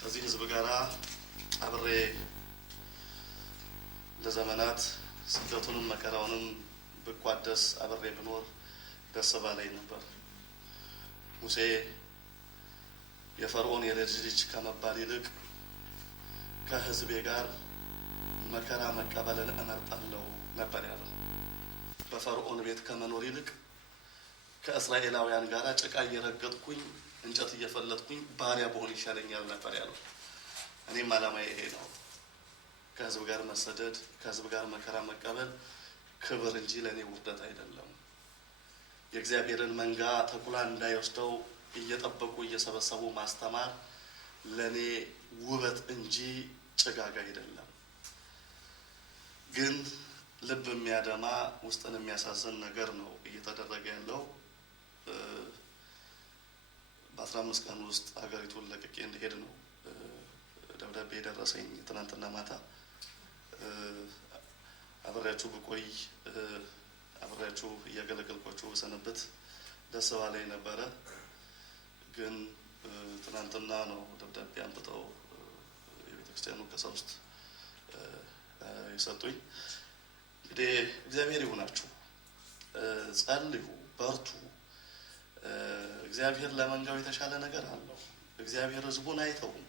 ከዚህ ህዝብ ጋራ አብሬ ለዘመናት ስደቱንም መከራውንም ብቋደስ አብሬ ብኖር ደስ ባለኝ ነበር። ሙሴ የፈርዖን የልጅ ልጅ ከመባል ይልቅ ከህዝቤ ጋር መከራ መቀበልን እመርጣለሁ ነበር ያለው። በፈርዖን ቤት ከመኖር ይልቅ ከእስራኤላውያን ጋር ጭቃ እየረገጥኩኝ እንጨት እየፈለጥኩኝ ባሪያ በሆን ይሻለኛል ነበር ያለው። እኔም ዓላማዬ ይሄ ነው። ከህዝብ ጋር መሰደድ፣ ከህዝብ ጋር መከራ መቀበል ክብር እንጂ ለእኔ ውርደት አይደለም። የእግዚአብሔርን መንጋ ተኩላ እንዳይወስደው እየጠበቁ እየሰበሰቡ ማስተማር ለእኔ ውበት እንጂ ጭጋግ አይደለም። ግን ልብ የሚያደማ ውስጥን የሚያሳዝን ነገር ነው እየተደረገ ያለው። በ15 ቀን ውስጥ ሀገሪቱን ለቅቄ እንድሄድ ነው ደብዳቤ የደረሰኝ። ትናንትና ማታ አብሬያችሁ ብቆይ አብሬያችሁ እያገለገልኳችሁ ሰነበት ደስ ባለኝ ነበረ። ግን ትናንትና ነው ደብዳቤ አንብተው የቤተክርስቲያኑ ቀሳውስት የሰጡኝ። እንግዲህ እግዚአብሔር ይሁናችሁ፣ ጸልዩ፣ በርቱ። እግዚአብሔር ለመንጋው የተሻለ ነገር አለው። እግዚአብሔር ህዝቡን አይተውም።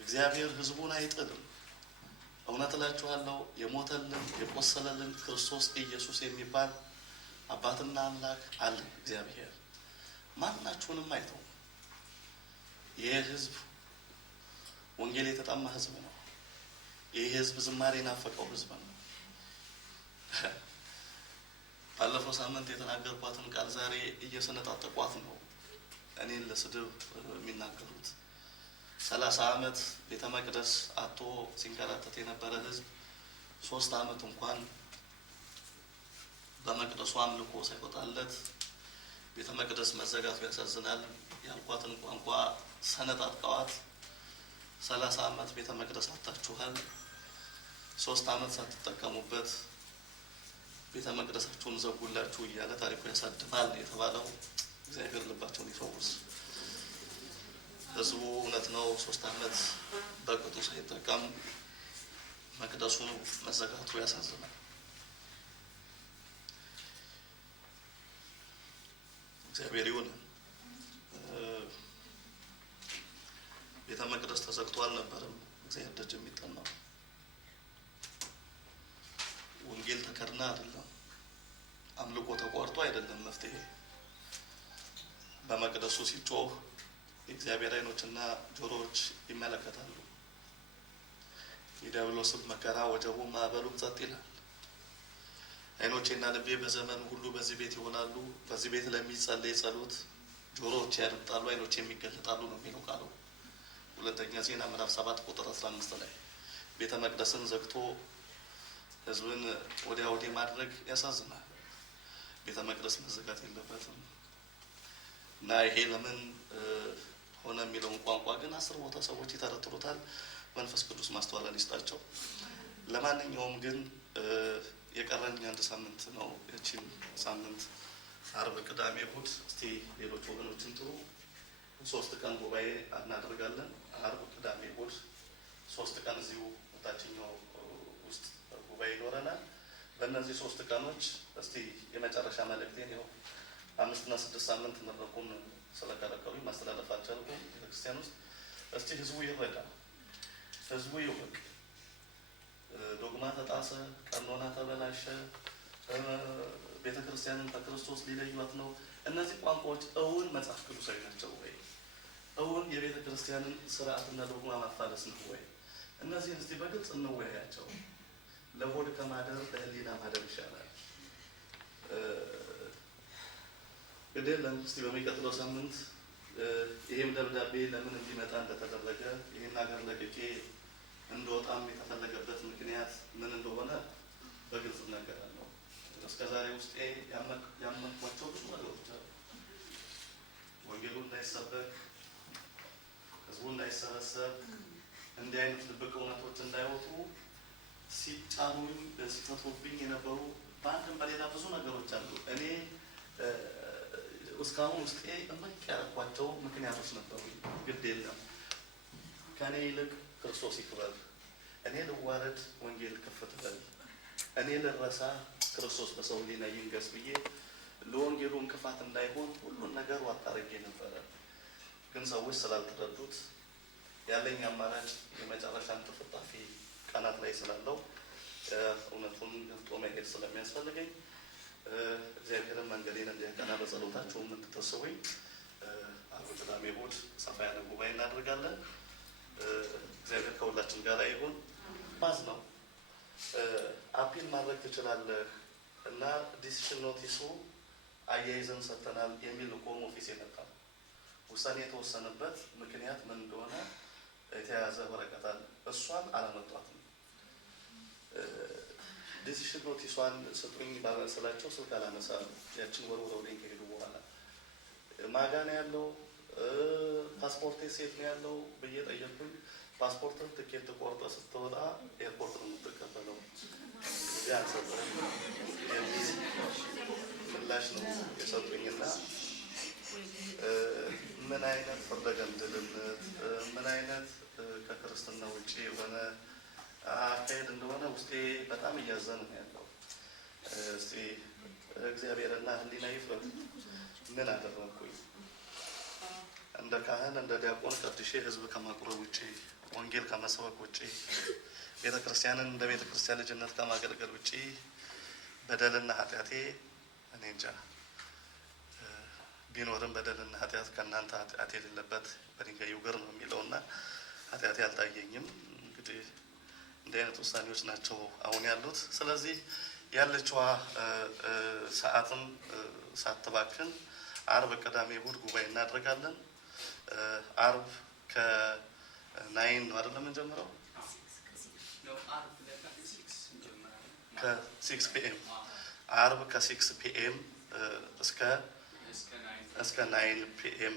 እግዚአብሔር ህዝቡን አይጥልም። እውነት እላችኋለሁ የሞተልን የቆሰለልን ክርስቶስ ኢየሱስ የሚባል አባትና አምላክ አለን። እግዚአብሔር ማናችሁንም አይተውም። ይህ ህዝብ ወንጌል የተጠማ ህዝብ ነው። ይህ ህዝብ ዝማሬ ናፈቀው ህዝብ ነው። ባለፈው ሳምንት የተናገርኳትን ቃል ዛሬ እየሰነጣጠቋት ነው እኔን ለስድብ የሚናገሩት። 30 ዓመት ቤተ መቅደስ አቶ ሲንከራተት የነበረ ህዝብ 3 ዓመት እንኳን በመቅደሱ አምልኮ ሳይወጣለት ቤተ መቅደስ መዘጋቱ ያሳዝናል ያልኳትን ቋንቋ ሰነጣጥቀዋት 30 ዓመት ቤተ መቅደስ አታችኋል፣ 3 ዓመት ሳትጠቀሙበት ቤተ መቅደሳችሁን ዘጉላችሁ እያለ ታሪኩ ያሳድፋል የተባለው። እግዚአብሔር ልባቸውን ይፈውስ። ህዝቡ እውነት ነው 3 ዓመት በቅጡ ሳይጠቀም መቅደሱ መዘጋቱ ያሳዝናል። እግዚአብሔር ይሁን። ቤተ መቅደስ ተዘግቶ አልነበረም እግዚአብሔር ደጅ የሚጠናው። ወንጌል ተከድና አይደለም፣ አምልኮ ተቋርጦ አይደለም መፍትሄ። በመቅደሱ ሲጮህ የእግዚአብሔር ዓይኖችና ጆሮዎች ይመለከታሉ። የዲያብሎስም መከራ ወጀቡ ማዕበሉም ጸጥ ይላል። ዓይኖቼና ልቤ በዘመኑ ሁሉ በዚህ ቤት ይሆናሉ። በዚህ ቤት ለሚጸለይ ጸሎት ጆሮዎች ያደምጣሉ፣ ዓይኖች የሚገለጣሉ ነው የሚለው ቃሉ። ሁለተኛ ዜና ምዕራፍ 7 ቁጥር 15 ላይ ቤተ መቅደስን ዘግቶ ህዝብን ወዲያ ወዲህ ማድረግ ያሳዝናል። ቤተ መቅደስ መዘጋት የለበትም እና ይሄ ለምን ሆነ የሚለውን ቋንቋ ግን 10 ቦታ ሰዎች ይተረትሩታል። መንፈስ ቅዱስ ማስተዋልን ይስጣቸው። ለማንኛውም ግን የቀረኝ 1 ሳምንት ነው። እቺን ሳምንት አርብ፣ ቅዳሜ፣ እሑድ እስቲ ሌሎች ወገኖችን ጥሩ 3 ቀን ጉባኤ እናደርጋለን። አርብ፣ ቅዳሜ፣ እሑድ 3 ቀን እዚሁ ታችኛው ውስጥ ጉባኤ ይኖረናል። በእነዚህ 3 ቀኖች እስቲ የመጨረሻ መልእክቴን ይኸው 5 እና 6 ሳምንት መድረኩን ስለከለከሉኝ ማስተላለፍ አልቻልኩም። ቤተክርስቲያን ውስጥ እስቲ ህዝቡ ይረዳ፣ ህዝቡ ይወቅ። ዶግማ ተጣሰ፣ ቀኖና ተበላሸ፣ ቤተክርስቲያንን ከክርስቶስ ሊለዩት ነው። እነዚህ ቋንቋዎች እውን መጽሐፍ ቅዱሳዊ ናቸው ወይ? እውን የቤተክርስቲያንን ስርዓትና ዶግማ ማፋለስ ነው ወይ? እነዚህን እስቲ በግልጽ እንወያያቸው። ለሆድ ከማደር ለህሊና ማደር ይሻላል። እንግዲህ እስቲ በሚቀጥለው ሳምንት ይሄም ደብዳቤ ለምን እንዲመጣ እንደተደረገ ይሄን ሀገር ለቅቄ እንደወጣም የተፈለገበት ምክንያት ምን እንደሆነ በግልጽ እናገራለሁ። እስከዛሬ ውስጤ ያመንኳቸው ብዙ ነገሮች አሉ። ወንጌሉ እንዳይሰበክ፣ ህዝቡ እንዳይሰበሰብ፣ እንዲህ አይነት ድብቅ እውነቶች እንዳይወጡ ሲጫኑኝ ሲፈቱብኝ የነበሩ በአንድም በሌላ ብዙ ነገሮች አሉ። እኔ እስካሁን ውስጤ እመቅ ያደረኳቸው ምክንያቶች ነበሩ። ግድ የለም ከእኔ ይልቅ ክርስቶስ ይክበር፣ እኔ ልዋረድ ወንጌል ከፍ ትበል፣ እኔ ልረሳ ክርስቶስ በሰው ሕሊና ይንገስ ብዬ ለወንጌሉ እንቅፋት እንዳይሆን ሁሉን ነገር አጣርጌ ነበረ። ግን ሰዎች ስላልተረዱት ያለኝ አማራጭ የመጨረሻን ጥፍጣፊ ቀናት ላይ ስላለው እውነቱን ገልጦ መሄድ ስለሚያስፈልገኝ እግዚአብሔርን መንገዴን እንዲያቀና በጸሎታችሁ እንድታስቡኝ አርብ፣ ቅዳሜ፣ እሑድ ሰፋ ያለ ጉባኤ እናደርጋለን። እግዚአብሔር ከሁላችን ጋር ይሁን። ማዝ ነው አፒል ማድረግ ትችላለህ እና ዲሲሽን ኖቲሱ አያይዘን ሰጥተናል የሚል ሆም ኦፊስ የመጣ ውሳኔ የተወሰነበት ምክንያት ምን እንደሆነ የተያዘ ወረቀት አለ። እሷን አላመጧትም። ዲሲሽን ኖቲሷን ስጡኝ ባለስላቸው ስልክ አላነሳ ያችን ወርውረውልኝ ከሄዱ በኋላ ማጋና ያለው ፓስፖርቴ ሴት ነው ያለው ብዬ ጠየቅኩኝ። ፓስፖርትን ትኬት ቆርጠ ስትወጣ ኤርፖርት ነው የምትቀበለው ያንሰጠን የሚል ምላሽ ነው የሰጡኝና ምን አይነት ፍርደገምድልነት ምን አይነት ከክርስትና ውጭ የሆነ አካሄድ እንደሆነ ውስጤ በጣም እያዘነ ነው ያለው። እስቲ እግዚአብሔርና ሕሊና ይፍረድ። ምን አደረግኩኝ? እንደ ካህን እንደ ዲያቆን ቀድሼ ሕዝብ ከማቁረብ ውጭ ወንጌል ከመስበክ ውጭ ቤተ ክርስቲያንን እንደ ቤተ ክርስቲያን ልጅነት ከማገልገል ውጭ በደልና ኃጢአቴ እኔ እንጃ። ቢኖርም በደልና ኃጢአት ከእናንተ ኃጢአት የሌለበት በድንጋይ ይውገር ነው የሚለውና ኃጢአቴ አልታየኝም። እንግዲህ እንዲህ አይነት ውሳኔዎች ናቸው አሁን ያሉት። ስለዚህ ያለችዋ ሰዓትም ሳትባክን አርብ፣ ቅዳሜ፣ እሑድ ጉባኤ እናደርጋለን። አርብ ከ9 ነው አይደለም የምንጀምረው? ከ6 ፒኤም አርብ ከ6 ፒኤም እስከ 9 ፒኤም፣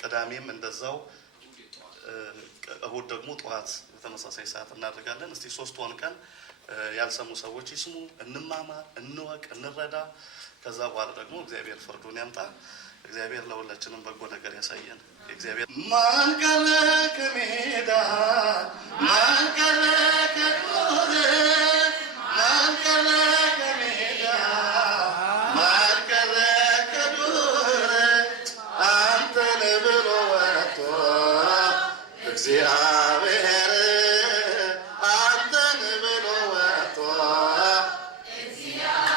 ቅዳሜም እንደዛው፣ እሑድ ደግሞ ጠዋት በተመሳሳይ ሰዓት እናደርጋለን። እስቲ 3 ቀን ያልሰሙ ሰዎች ይስሙ፣ እንማማር፣ እንወቅ፣ እንረዳ። ከዛ በኋላ ደግሞ እግዚአብሔር ፍርዱን ያምጣ። እግዚአብሔር ለሁላችንም በጎ ነገር ያሳየን። እግዚአብሔር ማን ቀረ ከሜዳ ማን ቀረ ከዱር ማን ቀረ ከሜዳ ማን ቀረ ከዱር አንተን ብሎ ወጥቶ እግዚአብሔር አንተን ብሎ ወጥቶ እግዚአብሔር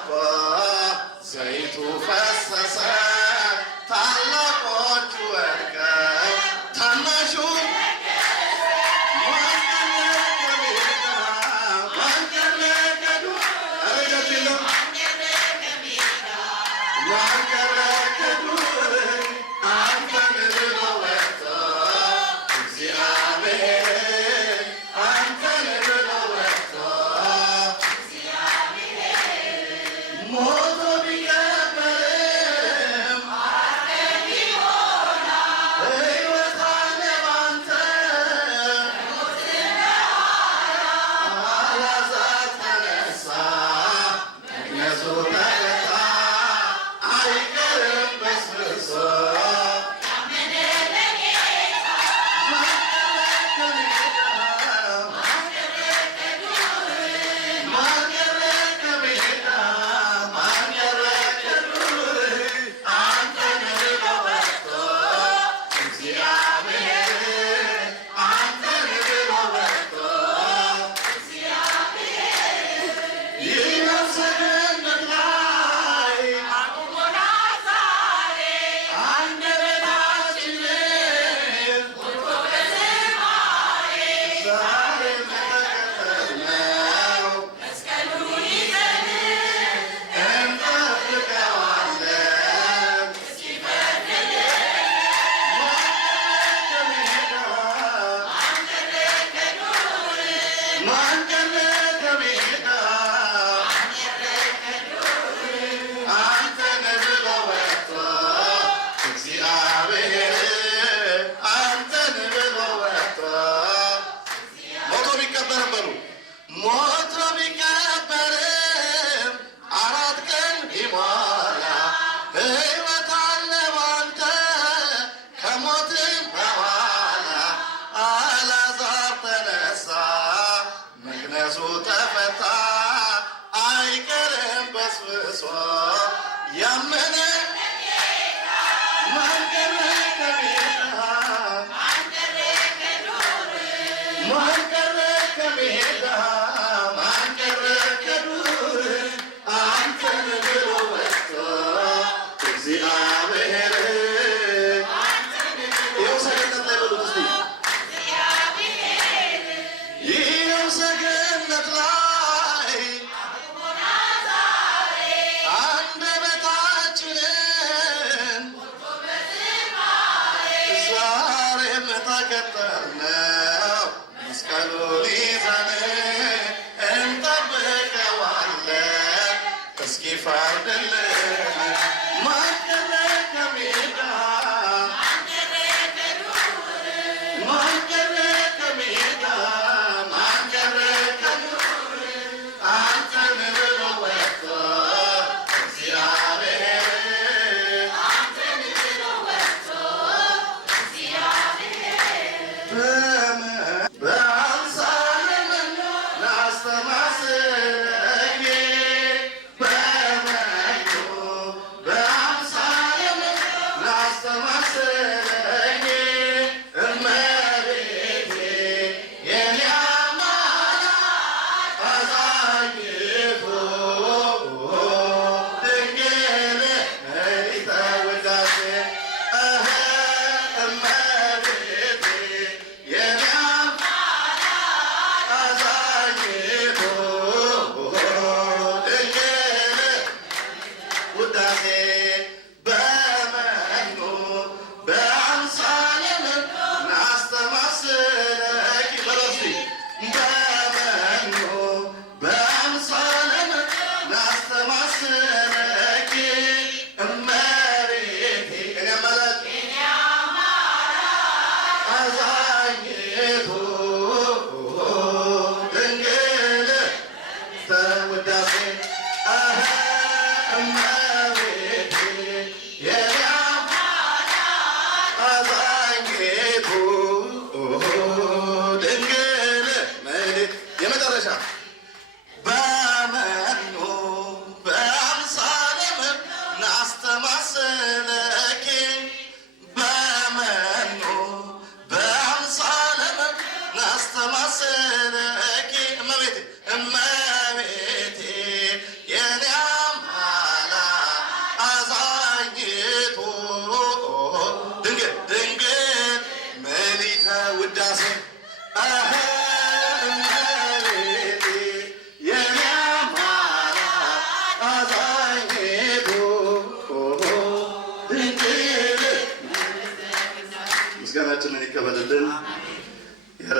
እኮ ዘይቱ ፈሰሰ ታላቆቹ ወድቀው ታናሹን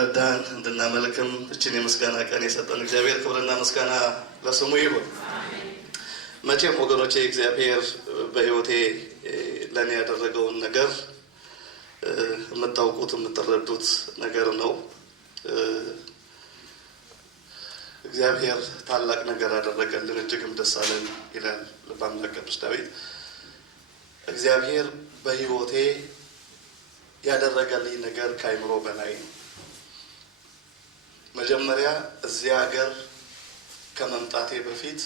የረዳን እንድናመልክም እችን የምስጋና ቀን የሰጠን እግዚአብሔር ክብርና ምስጋና ለስሙ ይሁን። መቼም ወገኖቼ እግዚአብሔር በሕይወቴ ለኔ ያደረገውን ነገር የምታውቁት የምትረዱት ነገር ነው። እግዚአብሔር ታላቅ ነገር አደረገልን፣ እጅግም ደስ አለን ይላል ልበ አምላክ ቅዱስ ዳዊት። እግዚአብሔር በሕይወቴ ያደረገልኝ ነገር ከአይምሮ በላይ ነው። መጀመሪያ እዚህ ሀገር ከመምጣቴ በፊት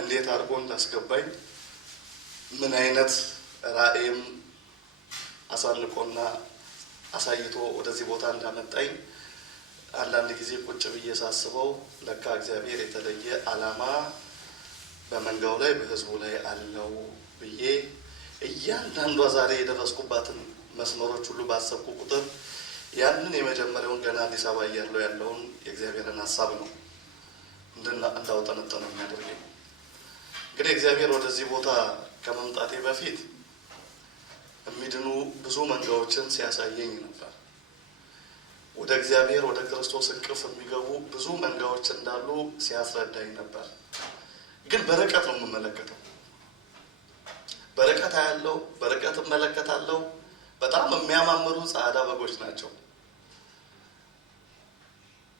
እንዴት አድርጎ እንዳስገባኝ ምን አይነት ራእይም አሳንቆና አሳይቶ ወደዚህ ቦታ እንዳመጣኝ አንዳንድ ጊዜ ቁጭ ብዬ ሳስበው ለካ እግዚአብሔር የተለየ ዓላማ በመንጋው ላይ በሕዝቡ ላይ አለው ብዬ እያንዳንዷ ዛሬ የደረስኩባትን መስመሮች ሁሉ ባሰብኩ ቁጥር ያንን የመጀመሪያውን ገና አዲስ አበባ እያለሁ ያለውን የእግዚአብሔርን ሀሳብ ነው እንዳውጠነጠነው የሚያደርገኝ። እንግዲህ እግዚአብሔር ወደዚህ ቦታ ከመምጣቴ በፊት የሚድኑ ብዙ መንጋዎችን ሲያሳየኝ ነበር። ወደ እግዚአብሔር ወደ ክርስቶስ እቅፍ የሚገቡ ብዙ መንጋዎች እንዳሉ ሲያስረዳኝ ነበር። ግን በርቀት ነው የምመለከተው። በርቀት አያለው፣ በርቀት እመለከታለሁ። በጣም የሚያማምሩ ጻዕዳ በጎች ናቸው።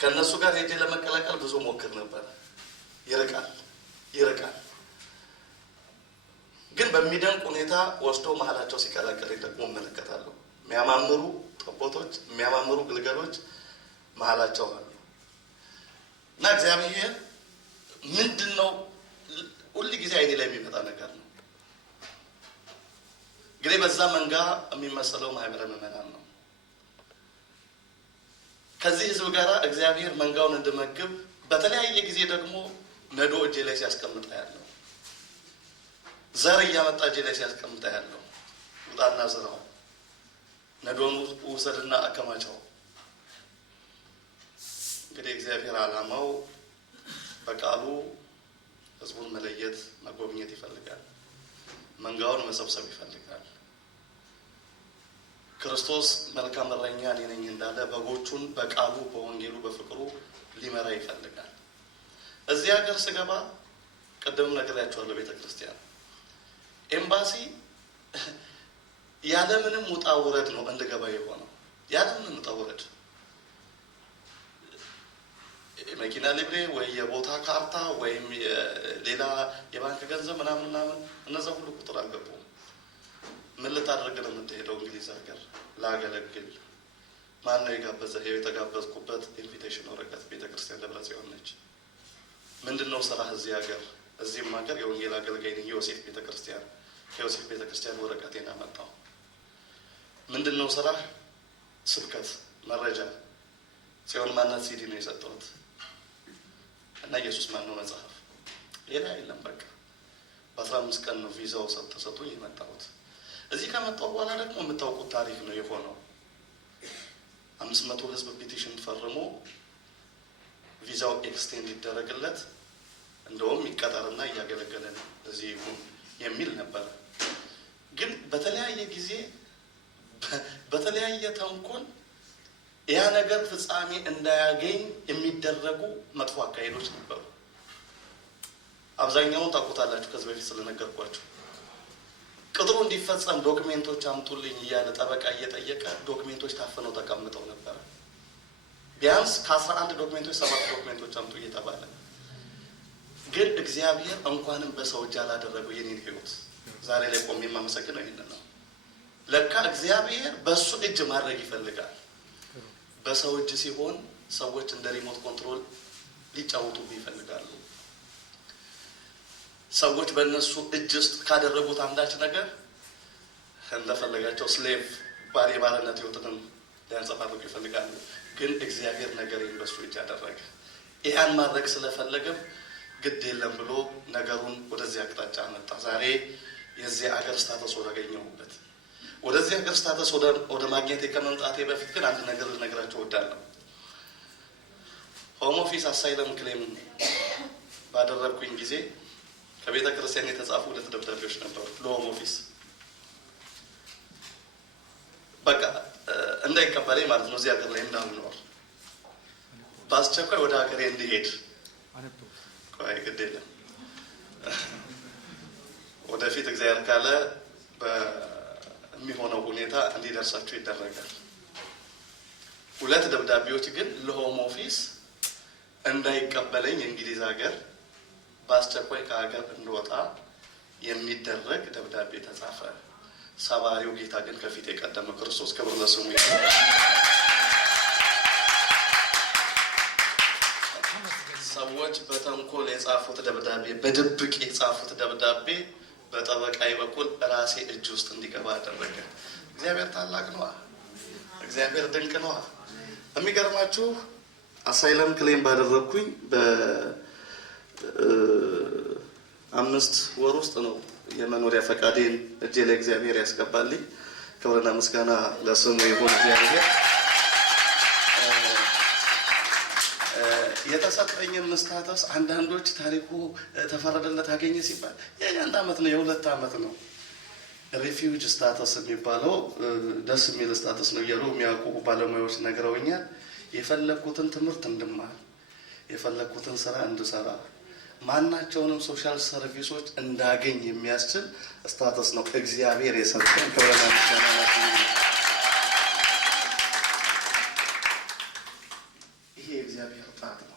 ከእነሱ ጋር ሄጄ ለመቀላቀል ብዙ ሞክር ነበር። ይርቃል። ግን በሚደንቅ ሁኔታ ወስዶ መሀላቸው ሲቀላቀል ደግሞ እመለከታለሁ። የሚያማምሩ ጠቦቶች፣ የሚያማምሩ ግልገሎች መሀላቸው አሉ። እና እግዚአብሔር ምንድን ነው ሁል ጊዜ አይኔ ላይ የሚመጣ ነገር ነው። እንግዲህ በዛ መንጋ የሚመሰለው ማህበረ ምዕመናን ነው። ከዚህ ህዝብ ጋር እግዚአብሔር መንጋውን እንድመግብ በተለያየ ጊዜ ደግሞ ነዶ እጄ ላይ ሲያስቀምጣ ያለው፣ ዘር እያመጣ እጄ ላይ ሲያስቀምጣ ያለው፣ ውጣና ዝራው፣ ነዶን ውሰድና አከማቸው። እንግዲህ እግዚአብሔር ዓላማው በቃሉ ህዝቡን መለየት መጎብኘት ይፈልጋል። መንጋውን መሰብሰብ ይፈልጋል። ክርስቶስ መልካም እረኛ እኔ ነኝ እንዳለ በጎቹን በቃሉ በወንጌሉ በፍቅሩ ሊመራ ይፈልጋል። እዚህ ሀገር ስገባ ቅድም ነግሬያቸዋለሁ። ቤተ ክርስቲያን ኤምባሲ ያለምንም ውጣ ውረድ ነው እንድገባ የሆነው። ያለምንም ውጣ ውረድ መኪና ሊብሬ ወይ የቦታ ካርታ ወይም ሌላ የባንክ ገንዘብ ምናምን እነዛ ሁሉ ቁጥር አልገቡም። ምን ልታደርግ ነው የምትሄደው? እንግሊዝ ሀገር ላገለግል። ማን ነው የጋበዘ? የተጋበዝኩበት ኢንቪቴሽን ወረቀት ቤተክርስቲያን ደብረ ጽዮን ነች። ምንድነው ስራህ እዚህ ሀገር? እዚህም ሀገር የወንጌል አገልጋይ ነኝ ዮሴፍ ቤተክርስቲያን። ከዮሴፍ ቤተክርስቲያን ወረቀቴን አመጣው። ምንድነው ስራህ? ስብከት መረጃ ጽዮን ማናት ሲዲ ነው የሰጠሁት እና ኢየሱስ ማን ነው መጽሐፍ። ሌላ የለም። በቃ በ15 ቀን ነው ቪዛው ተሰጥቶኝ የመጣሁት። እዚህ ከመጣሁ በኋላ ደግሞ የምታውቁት ታሪክ ነው የሆነው። 500 ህዝብ ፒቲሽን ፈርሞ ቪዛው ኤክስቴንድ ይደረግለት፣ እንደውም ይቀጠርና እያገለገለን እዚህ ይሁን የሚል ነበር። ግን በተለያየ ጊዜ በተለያየ ተንኮል ያ ነገር ፍጻሜ እንዳያገኝ የሚደረጉ መጥፎ አካሄዶች ነበሩ። አብዛኛውን ታውቁታላችሁ ከዚህ በፊት ስለነገርኳችሁ። ቅጥሩ እንዲፈጸም ዶክሜንቶች አምጡልኝ እያለ ጠበቃ እየጠየቀ ዶክሜንቶች ታፍነው ተቀምጠው ነበር። ቢያንስ ከ11 ዶክሜንቶች 7 ዶክሜንቶች አምጡ እየተባለ ግን እግዚአብሔር እንኳንም በሰው እጅ አላደረገው የኔን ህይወት ዛሬ ላይ ቆሜ የማመሰግነው ይሄንን ነው። ለካ እግዚአብሔር በሱ እጅ ማድረግ ይፈልጋል። በሰው እጅ ሲሆን ሰዎች እንደ ሪሞት ኮንትሮል ሊጫወቱብህ ይፈልጋሉ። ሰዎች በእነሱ እጅ ውስጥ ካደረጉት አንዳች ነገር እንደፈለጋቸው ስሌቭ ባርነት ህይወትንም ሊያንጸባርቁ ይፈልጋሉ። ግን እግዚአብሔር ነገርን በሱ እጅ አደረገ። ያን ማድረግ ስለፈለገም ግድ የለም ብሎ ነገሩን ወደዚህ አቅጣጫ አመጣ። ዛሬ የዚህ ሀገር ስታተስ ወዳገኘሁበት ወደዚህ ሀገር ስታተስ ወደ ማግኘቴ ከመምጣቴ በፊት ግን አንድ ነገር ልነግራችሁ እወዳለሁ። ሆም ኦፊስ አሳይለም ክሌም ባደረግኩኝ ጊዜ ከቤተ ክርስቲያን የተጻፉ 2 ደብዳቤዎች ነበሩ ለሆም ኦፊስ። በቃ እንዳይቀበለኝ ማለት ነው። እዚህ ሀገር ላይ እንዳልኖር በአስቸኳይ ወደ ሀገሬ እንዲሄድ ቆይ ግድ የለም ወደፊት እግዚአብሔር ካለ በሚሆነው ሁኔታ እንዲደርሳችሁ ይደረጋል። 2 ደብዳቤዎች ግን ለሆም ኦፊስ እንዳይቀበለኝ እንግሊዝ ሀገር በአስቸኳይ ከሀገር እንድወጣ የሚደረግ ደብዳቤ ተጻፈ። ሰባሪው ጌታ ግን ከፊት የቀደመ ክርስቶስ ክብር ለስሙ ይሁን። ሰዎች በተንኮል የጻፉት ደብዳቤ፣ በድብቅ የጻፉት ደብዳቤ በጠበቃዬ በኩል ራሴ እጅ ውስጥ እንዲገባ አደረገ። እግዚአብሔር ታላቅ ነዋ። እግዚአብሔር ድንቅ ነዋ። የሚገርማችሁ አሳይለም ክሌም ባደረግኩኝ በ5 ወር ውስጥ ነው የመኖሪያ ፈቃዴን እጄ ላይ እግዚአብሔር ያስገባልኝ። ክብርና ምስጋና ለስሙ ይሁን። እግዚአብሔር የተሰጠኝን ስታተስ አንዳንዶች ታሪኩ ተፈረደለት አገኘ ሲባል የ1 ዓመት ነው የ2 ዓመት ነው። ሪፊውጅ ስታተስ የሚባለው ደስ የሚል ስታተስ ነው እያሉ የሚያውቁ ባለሙያዎች ነግረውኛል። የፈለግኩትን ትምህርት እንድማር፣ የፈለግኩትን ስራ እንድሰራ፣ ማናቸውንም ሶሻል ሰርቪሶች እንዳገኝ የሚያስችል ስታተስ ነው እግዚአብሔር የሰጠኝ። ክብርና ምስጋና ይሄ እግዚአብሔር ጣት ነው።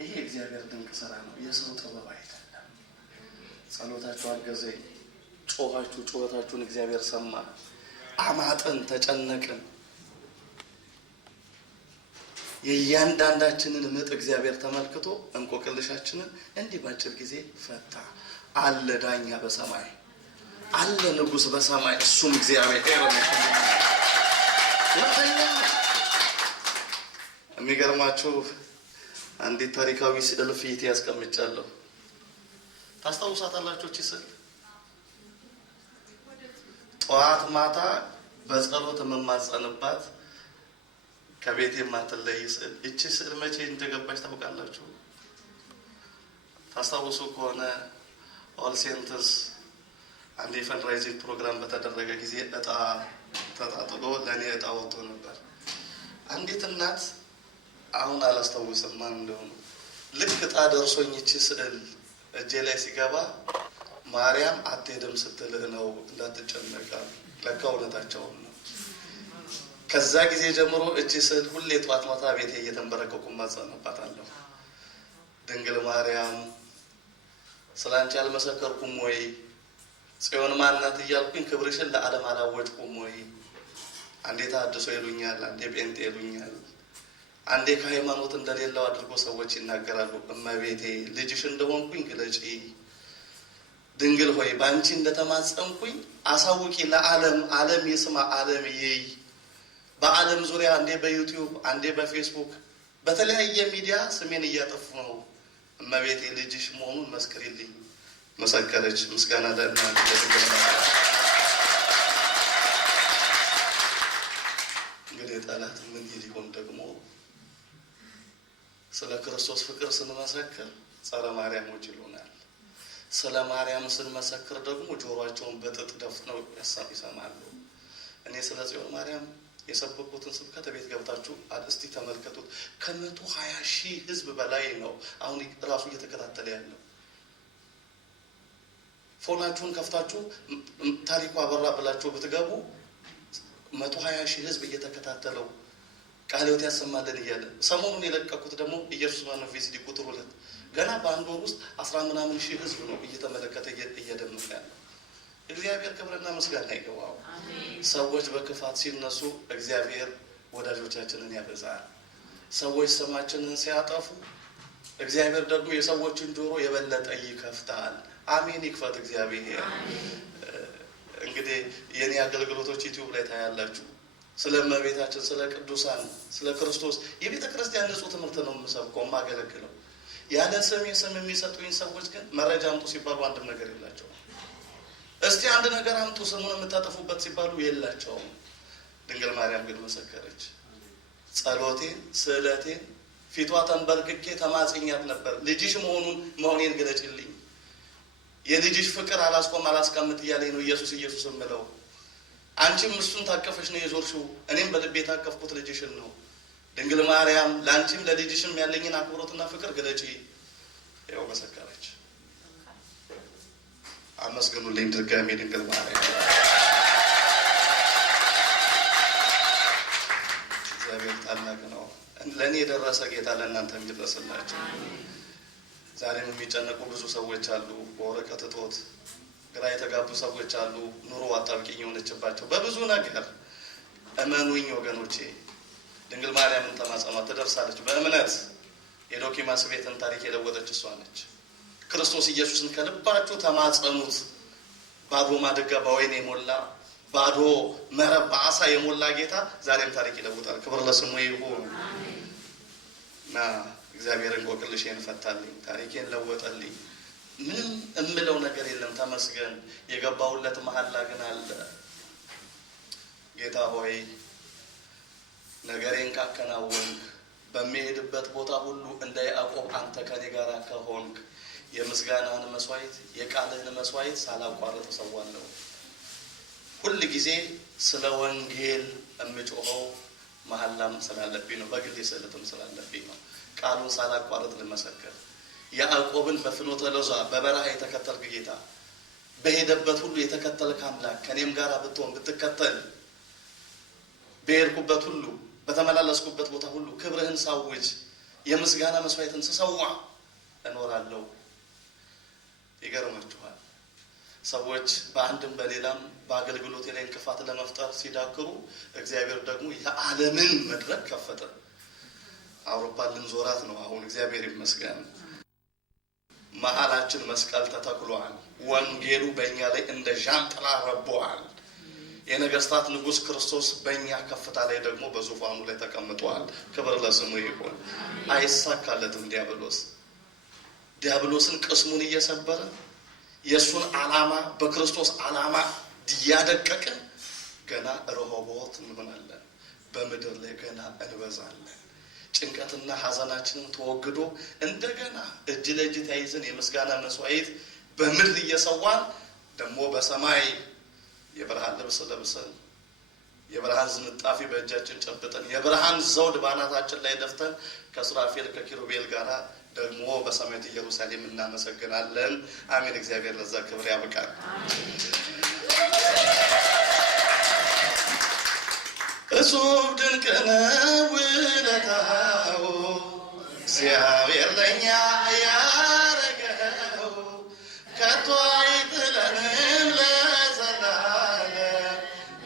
ይሄ እግዚአብሔር ድንቅ ስራ ነው። የሰው ጥበብ አይደለም። ጸሎታችሁ አገዘኝ። ጩኸታችሁን እግዚአብሔር ሰማ። አማጥን፣ ተጨነቅን። የእያንዳንዳችንን ምጥ እግዚአብሔር ተመልክቶ እንቆቅልሻችንን እንዲህ ባጭር ጊዜ ፈታ። አለ ዳኛ በሰማይ አለ ንጉሥ በሰማይ እሱም እግዚአብሔር የሚገርማችሁ አንዲት ታሪካዊ ስዕል ፊት ያስቀምጫለሁ። ታስታውሳታላችሁ? እቺ ስዕል ጠዋት ማታ በጸሎት የምማጸንባት ከቤት የማትለይ ስዕል። እቺ ስዕል መቼ እንደገባች ታውቃላችሁ? ታስታውሱ ከሆነ ኦል ሴንትስ አንድ የፈንድራይዚንግ ፕሮግራም በተደረገ ጊዜ እጣ ተጣጥሎ ለእኔ እጣ ወጥቶ ነበር። አንዲት እናት አሁን አላስታውስም ማን እንደሆነ ልክ እጣ ደርሶኝ እቺ ስዕል እጄ ላይ ሲገባ ማርያም አትሄድም ስትልህ ነው እንዳትጨነቃ። ለካ እውነታቸውን ነው። ከዛ ጊዜ ጀምሮ እቺ ስዕል ሁሌ ጠዋት ማታ ቤቴ እየተንበረከኩ ማጸናባታለሁ። ድንግል ማርያም ስላንቺ አልመሰከርኩም ወይ? ጽዮን ማናት እያልኩኝ ክብርሽን ለዓለም አላወጭኩም ወይ? አንዴ ታድሶ ይሉኛል፣ አንዴ ጴንጤ ይሉኛል፣ አንዴ ከሃይማኖት እንደሌለው አድርጎ ሰዎች ይናገራሉ። እመቤቴ ልጅሽ እንደሆንኩኝ ግለጪ። ድንግል ሆይ በአንቺ እንደተማጸንኩኝ አሳውቂ ለዓለም፣ ዓለም ይስማ፣ ዓለም ይይ። በዓለም ዙሪያ አንዴ በዩቲዩብ አንዴ በፌስቡክ በተለያየ ሚዲያ ስሜን እያጠፉ ነው። እመቤቴ ልጅሽ መሆኑን መስክሪልኝ። መሰከረች። ምስጋና ለእናንተ ለድንግል ማርያም። እንግዲህ ጠላት ምን ይሆን ደግሞ? ስለ ክርስቶስ ፍቅር ስንመሰክር ጸረ ማርያሞች ይሉናል። ስለ ማርያም ስንመሰክር ደግሞ ጆሮአቸውን በጥጥ ደፍነው ይሰማሉ። እኔ ስለ ጽዮን ማርያም የሰበኩትን ስብከት ቤት ገብታችሁ እስቲ ተመልከቱት። ከ120,000 ሕዝብ በላይ ነው አሁን ራሱ እየተከታተለ ያለው። ፎናችሁን ከፍታችሁ ታሪኩ አበራ ብላችሁ ብትገቡ 120,000 ሕዝብ እየተከታተለው ቃለ ሕይወት ያሰማልን እያለ። ሰሞኑን የለቀኩት ደግሞ ኢየሱስ ማነው ቪሲዲ ቁጥር 2 ገና በአንድ ወር ውስጥ 10 ምናምን ሺህ ሕዝብ ነው እየተመለከተ እየደመጠ ያለው። እግዚአብሔር ክብርና ምስጋና ይገባው። ሰዎች በክፋት ሲነሱ እግዚአብሔር ወዳጆቻችንን ያበዛል። ሰዎች ስማችንን ሲያጠፉ እግዚአብሔር ደግሞ የሰዎችን ጆሮ የበለጠ ይከፍታል። አሜን። ይክፈት እግዚአብሔር። እንግዲህ የኔ አገልግሎቶች ዩቲዩብ ላይ ታያላችሁ። ስለ እመቤታችን፣ ስለ ቅዱሳን፣ ስለ ክርስቶስ የቤተ ክርስቲያን ንጹህ ትምህርት ነው የምሰብከው የማገለግለው። ያለ ስም የሚሰጡኝ ሰዎች ግን መረጃ አምጡ ሲባሉ አንድም ነገር የላቸውም። እስቲ አንድ ነገር አምጡ ስሙን የምታጠፉበት ሲባሉ የላቸውም። ድንግል ማርያም ግን መሰከረች። ጸሎቴን፣ ስዕለቴን ፊቷ ተንበርክኬ ተማጽኛት ነበር። ልጅሽ መሆኔን ግለጭልኝ፣ የልጅሽ ፍቅር አላስቆም አላስቀምጥ እያለኝ ነው ኢየሱስ ኢየሱስ የምለው። አንቺም እሱን ታቀፈሽ ነው የዞርሽው። እኔም በልቤ የታቀፍኩት ልጅሽን ነው። ድንግል ማርያም ለአንቺም ለልጅሽም ያለኝን አክብሮትና ፍቅር ግለጪ። ያው መሰከረች። አመስግኑልኝ ድጋሜ ድንግል ማርያም። እግዚአብሔር ታላቅ ነው። ለእኔ የደረሰ ጌታ ለእናንተ የሚደርስላችሁ። ዛሬም የሚጨነቁ ብዙ ሰዎች አሉ። በወረቀት እጦት ግራ የተጋቡ ሰዎች አሉ። ኑሮ አጣብቂኝ የሆነችባቸው በብዙ ነገር። እመኑኝ ወገኖቼ፣ ድንግል ማርያምን ተማጸኗት፣ ትደርሳለች። በእምነት የዶኪማስ ቤትን ታሪክ የለወጠች እሷ ነች። ክርስቶስ ኢየሱስን ከልባችሁ ተማጸኑት። ባዶ ማድጋ በወይን የሞላ ባዶ መረብ በአሳ የሞላ ጌታ ዛሬም ታሪክ ይለውጣል። ክብር ለስሙ ይሁን። እና እግዚአብሔር እንቆቅልሼን ፈታልኝ፣ ታሪኬን ለወጠልኝ። ምንም እምለው ነገር የለም። ተመስገን። የገባሁለት መሐላ ግን አለ። ጌታ ሆይ ነገሬን ካከናወንክ፣ በሚሄድበት ቦታ ሁሉ እንደ ያዕቆብ አንተ ከኔ ጋር ከሆንክ፣ የምስጋናህን መስዋዕት የቃልህን መስዋዕት ሳላቋርጥ እሰዋለሁ። ሁል ጊዜ ስለ ወንጌል እምጮኸው መሐላም ስላለብኝ ነው። በግሌ ስዕለትም ስላለብኝ ነው። ቃሉን ሳላቋርጥ ልመሰክር። ያዕቆብን በፍኖተ ሎዛ በበረሃ የተከተልክ ጌታ፣ በሄደበት ሁሉ የተከተልክ አምላክ፣ ከኔም ጋር ብትሆን ብትከተል፣ በሄድኩበት ሁሉ በተመላለስኩበት ቦታ ሁሉ ክብርህን ሳውጅ የምስጋና መስዋዕትን ስሰዋ እኖራለሁ። ይገርማችኋል፣ ሰዎች በአንድም በሌላም በአገልግሎቴ ላይ እንቅፋት ለመፍጠር ሲዳክሩ እግዚአብሔር ደግሞ የዓለምን መድረክ ከፈተ። አውሮፓ ልንዞራት ነው አሁን። እግዚአብሔር ይመስገን። መሀላችን መስቀል ተተክሏል። ወንጌሉ በእኛ ላይ እንደ ዣንጥላ ረቧል። የነገስታት ንጉሥ ክርስቶስ በእኛ ከፍታ ላይ ደግሞ በዙፋኑ ላይ ተቀምጧል። ክብር ለስሙ ይሁን። አይሳካለትም ዲያብሎስን ቅስሙን እየሰበረ የእሱን ዓላማ በክርስቶስ ዓላማ እያደቀቅን ገና ረሆቦት እንሆናለን። በምድር ላይ ገና እንበዛለን። ጭንቀትና ሐዘናችንን ተወግዶ እንደገና እጅ ለእጅ ተያይዘን የምስጋና መስዋዕት በምድር እየሰዋን ደግሞ በሰማይ የብርሃን ልብስ ለብሰን የብርሃን ዝንጣፊ በእጃችን ጨብጠን የብርሃን ዘውድ ባናታችን ላይ ደፍተን ከሱራፌል ከኪሩቤል ጋር ደግሞ በሰማያዊት ኢየሩሳሌም እናመሰግናለን። አሜን። እግዚአብሔር ለዛ ክብር ያብቃል። እጹብ ድንቅ ነው ውለታው እግዚአብሔር ለእኛ ያረገው፣ ከቶ አይጥለንም ለዘላለም፣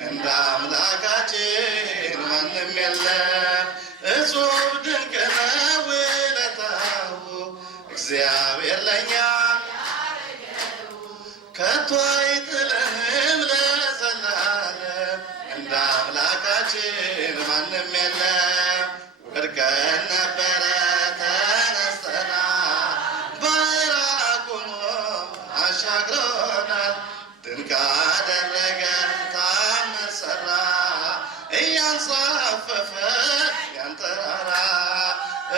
እንደ አምላካችን ማንም የለም። እጹብ ድንቅ ነው ውለታው እግዚአብሔር ለእኛ ያረገው፣ ከቶ አይጥለንም ለዘላለም፣ እንደ አምላካችን ማንም የለም። ወድቀን ነበረ ተነስተናል፣ ባህር አቁሞ አሻግሮናል። ድንቅ አደረገ ታምር ሠራ፣ እያንሳፈፈ ያንተራራ።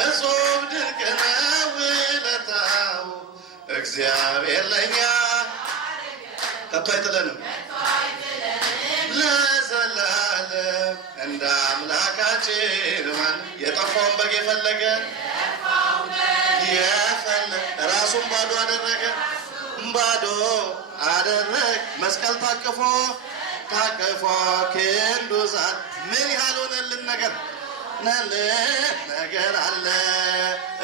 እጹብ ድንቅ ነው ውለታው እግዚአብሔር ለእኛ ከቶ አይጥለንም ለዘላለም፣ እንደ አምላካችን ማን የጠፋውን በግ የፈለገ ራሱን ባዶ አደረገ፣ መስቀል ታቅፎ ክንዱ ዛት ምን ያህል ሆነልን ነገር አለ።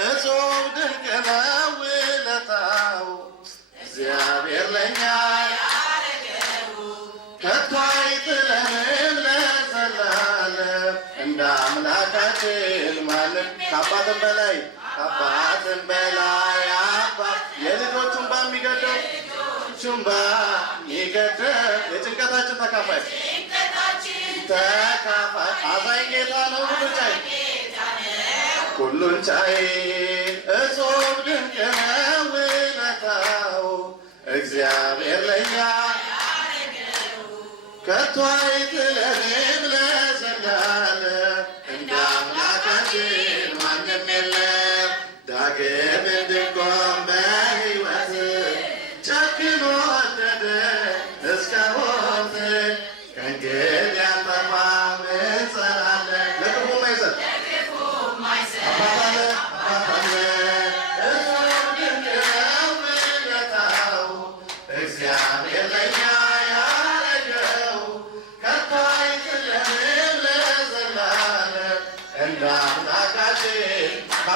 እጹብ ድንቅ ነው ውለታው እግዚአብሔር ለእኛ ከቶ አይጥለንም ለዘላለም፣ እንደ አምላካችን ማንም ከአባትም በላይ አባት የልጆቹን በሚገደው ቹምባ ይገደል የጭንቀታችን ተካፋይ አዛኝ ጌታ ነው ሁሉን ቻይ። እጹብ ድንቅ ነው ውለታው እግዚአብሔር ለእኛ ከቶ አይጥለንም ለዘላለም፣ እንደ አምላካችን ማንም የለም። ዳግም እንድንቆም በሕይወት ጨክኖ ወደደ እስከ ሞት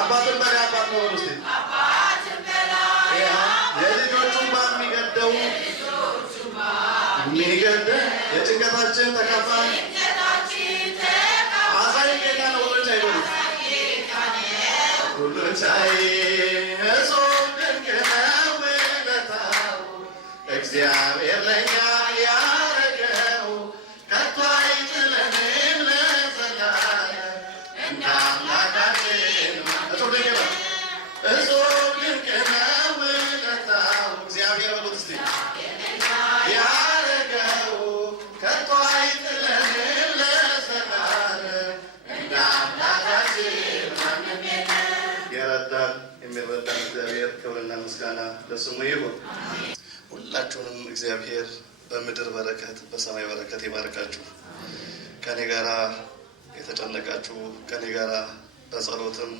አባትን በላ አባት ነው እስቲ የልጆቹን የሚገደው የሚገደው የጭንቀታችን ተካፋይ አዛኝ ጌታ ነው። ሁሉን ቻይ በሉት። ሁሉን ቻይ እጹብ ድንቅ ነው ውለታው እግዚአብሔር ለእኛ ያረገው ከቶ አይጥለንም ለዘላለም እንደ አምላካችን። እጹብ ድንቅ ነው እጹብ ድንቅ ነው ውለታው እግዚአብሔር በሉት እስቲ ያረገው ከቶ አይጥለንም ለዘላለም እንደ አምላካችን ማንም የለም። የረዳን የሚረዳን እግዚአብሔር ክብርና ምስጋና ለስሙ ይሁን። ሁላችሁንም እግዚአብሔር በምድር በረከት በሰማይ በረከት ይባርካችሁ። ከኔ ጋራ የተጨነቃችሁ ከኔ ጋራ በጸሎትም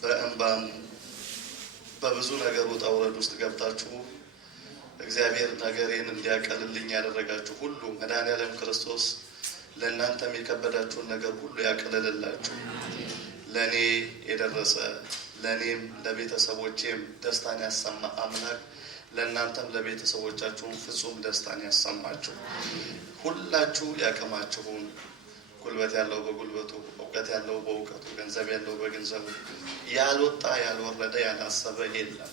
በእንባም በብዙ ነገር ውጣ ውረድ ውስጥ ገብታችሁ እግዚአብሔር ነገሬን እንዲያቀልልኝ ያደረጋችሁ ሁሉ መድኃኔዓለም ክርስቶስ ለእናንተም የከበዳችሁን ነገር ሁሉ ያቀልልላችሁ። ለእኔ የደረሰ ለእኔም ለቤተሰቦቼም ደስታን ያሰማ አምላክ ለእናንተም ለቤተሰቦቻችሁም ፍጹም ደስታን ያሰማችሁ። ሁላችሁ ያቅማችሁን ጉልበት ያለው በጉልበቱ፣ እውቀት ያለው በእውቀቱ፣ ገንዘብ ያለው በገንዘቡ፣ ያልወጣ ያልወረደ ያላሰበ የለም።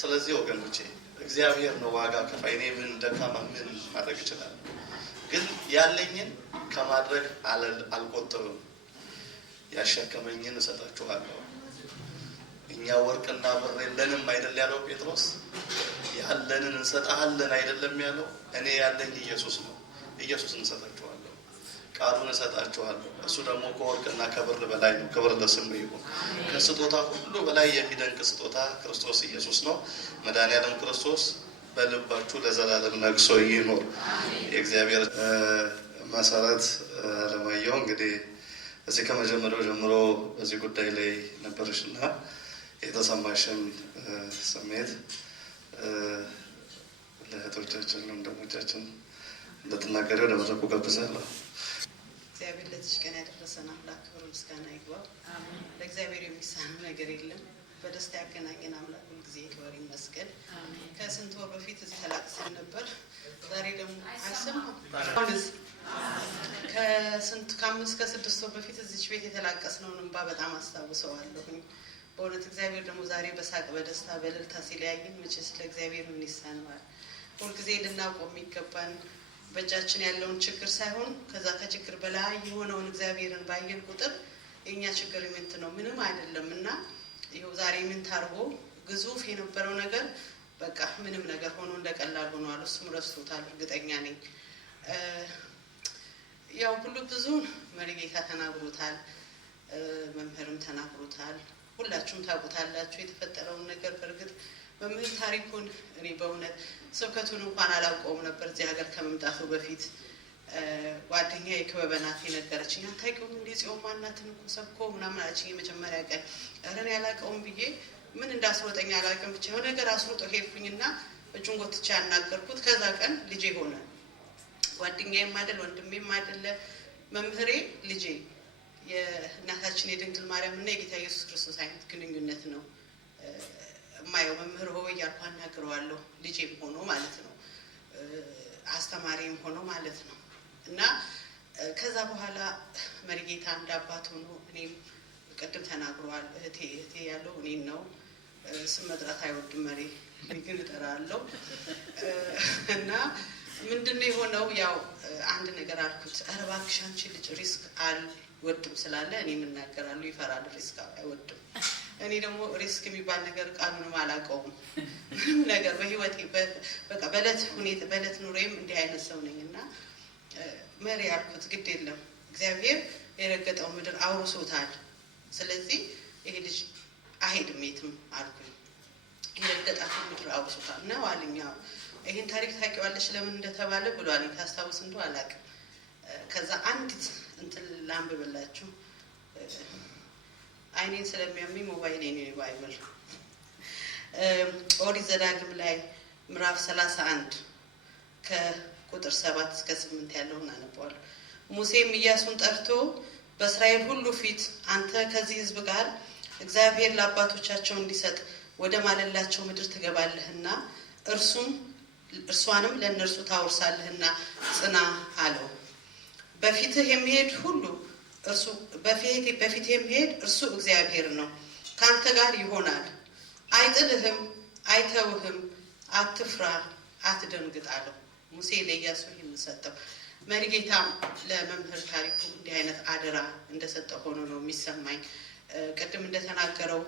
ስለዚህ ወገኖቼ እግዚአብሔር ነው ዋጋ ከፋይ። እኔ ምን ደካማ ምን ማድረግ ይችላል? ግን ያለኝን ከማድረግ አልቆጥብም። ያሸከመኝን እሰጣችኋለሁ። እኛ ወርቅና ብር የለንም አይደል ያለው ጴጥሮስ? ያለንን እንሰጣለን አይደለም ያለው? እኔ ያለኝ ኢየሱስ ነው። ኢየሱስን እሰጣችኋለሁ፣ ቃሉን እሰጣችኋለሁ። እሱ ደግሞ ከወርቅና ከብር በላይ ነው። ክብር ለስሙ ይሁን። ከስጦታ ሁሉ በላይ የሚደንቅ ስጦታ ክርስቶስ ኢየሱስ ነው። መድኃኔዓለም ክርስቶስ በልባችሁ ለዘላለም ነግሶ ይኖር። የእግዚአብሔር መሰረት አለማየሁ እንግዲህ እዚህ ከመጀመሪያው ጀምሮ በዚህ ጉዳይ ላይ ነበርሽና የተሰማሽን ስሜት ለእህቶቻችን ወንድሞቻችን እንድትናገሪ ወደ መድረኩ ጋብዛለሁ። እግዚአብሔር ለዚህ ቀን ያደረሰን አምላክ ክብር ምስጋና ይግባው። ለእግዚአብሔር የሚሳነው ነገር የለም። በደስታ ያገናኘን አምላክ ሁልጊዜ ክብር ይመስገን። ከስንት ወር በፊት እዚህ ተላቅሰን ነበር። ዛሬ ደግሞ አይሰማም። ከ5 ከ6 ወር በፊት እዚች ቤት የተላቀስነውን እንባ በጣም አስታውሰዋለሁኝ። በእውነት እግዚአብሔር ደግሞ ዛሬ በሳቅ በደስታ በእልልታ ሲለያየን መቼስ ለእግዚአብሔር ምን ይሳነዋል? ሁልጊዜ ልናውቀው የሚገባን በእጃችን ያለውን ችግር ሳይሆን ከዛ ከችግር በላይ የሆነውን እግዚአብሔርን ባየን ቁጥር የእኛ ችግር ምንት ነው? ምንም አይደለም። እና ይኸው ዛሬ ምን ታርጎ ግዙፍ የነበረው ነገር በቃ ምንም ነገር ሆኖ እንደቀላል ሆኗል። እሱም ረስቶታል እርግጠኛ ነኝ። ያው ሁሉ ብዙ መሪጌታ ተናግሮታል፣ መምህርም ተናግሮታል። ሁላችሁም ታውቁታላችሁ የተፈጠረውን ነገር። በእርግጥ መምህር ታሪኩን እኔ በእውነት ስብከቱን እንኳን አላውቀውም ነበር እዚህ ሀገር ከመምጣቱ በፊት። ጓደኛ የክበበናት የነገረችኝ አታውቂውም እንዴ ጽዮን ማናትን እኮ ሰብኮ ምናምን አለችኝ የመጀመሪያ ቀን። ኧረ እኔ አላውቀውም ብዬ ምን እንዳስሮጠኝ አላውቅም፣ ብቻ የሆነ ነገር አስሮጦ ሄድኩኝና እጁን ጎትቼ ያናገርኩት። ከዛ ቀን ልጄ ሆነ። ጓደኛዬም አይደል ወንድሜም አይደለ መምህሬ ልጄ። የእናታችን የድንግል ማርያም እና የጌታ ኢየሱስ ክርስቶስ አይነት ግንኙነት ነው የማየው። መምህር ሆይ እያልኩ አናግረዋለሁ፣ ልጄም ሆኖ ማለት ነው፣ አስተማሪም ሆኖ ማለት ነው። እና ከዛ በኋላ መሪጌታ እንደ አባት ሆኖ እኔም ቅድም ተናግረዋል። እህቴ ያለው እኔን ነው። ስም መጥራት አይወድም መሪ፣ ግን እጠራለሁ። እና ምንድነው የሆነው? ያው አንድ ነገር አልኩት። ኧረ እባክሽ አንቺ ልጅ ሪስክ አልወድም ስላለ እኔ የምናገራለሁ። ይፈራል፣ ሪስክ አይወድም። እኔ ደግሞ ሪስክ የሚባል ነገር ቃሉንም አላውቀውም። ምንም ነገር በህይወቴ በቃ በዕለት ኑሮዬም እንዲህ አይነት ሰው ነኝ። እና መሪ ያልኩት ግድ የለም እግዚአብሔር የረገጠው ምድር አውርሶታል። ስለዚህ ይሄ ልጅ አይሄድም የትም አልኩኝ። የረገጣት ምድር አውርሶታል ነው አለኝ። ይሄን ታሪክ ታውቂዋለሽ ለምን እንደተባለ ብሏል። ታስታውስ እንደው አላውቅም። ከዛ አንዲት እንትን ላንብብላችሁ። አይኔን ስለሚያመኝ ሞባይሌን ነው ባይብል። ኦሪት ዘዳግም ላይ ምዕራፍ 31 ከቁጥር 7 እስከ 8 ያለውን አነባዋለሁ። ሙሴም ኢያሱን ጠርቶ በእስራኤል ሁሉ ፊት አንተ ከዚህ ሕዝብ ጋር እግዚአብሔር ለአባቶቻቸው እንዲሰጥ ወደ ማለላቸው ምድር ትገባለህና እርሷንም ለእነርሱ ታወርሳለህና ጽና አለው። በፊትህ የሚሄድ ሁሉ በፊትህ የሚሄድ እርሱ እግዚአብሔር ነው፣ ካንተ ጋር ይሆናል፣ አይጥልህም፣ አይተውህም፣ አትፍራ፣ አትደንግጥ አለው። ሙሴ ለኢያሱ ይህን ሰጠው። መሪጌታ ለመምህር ታሪኩ እንዲህ አይነት አደራ እንደሰጠው ሆኖ ነው የሚሰማኝ። ቅድም እንደተናገረው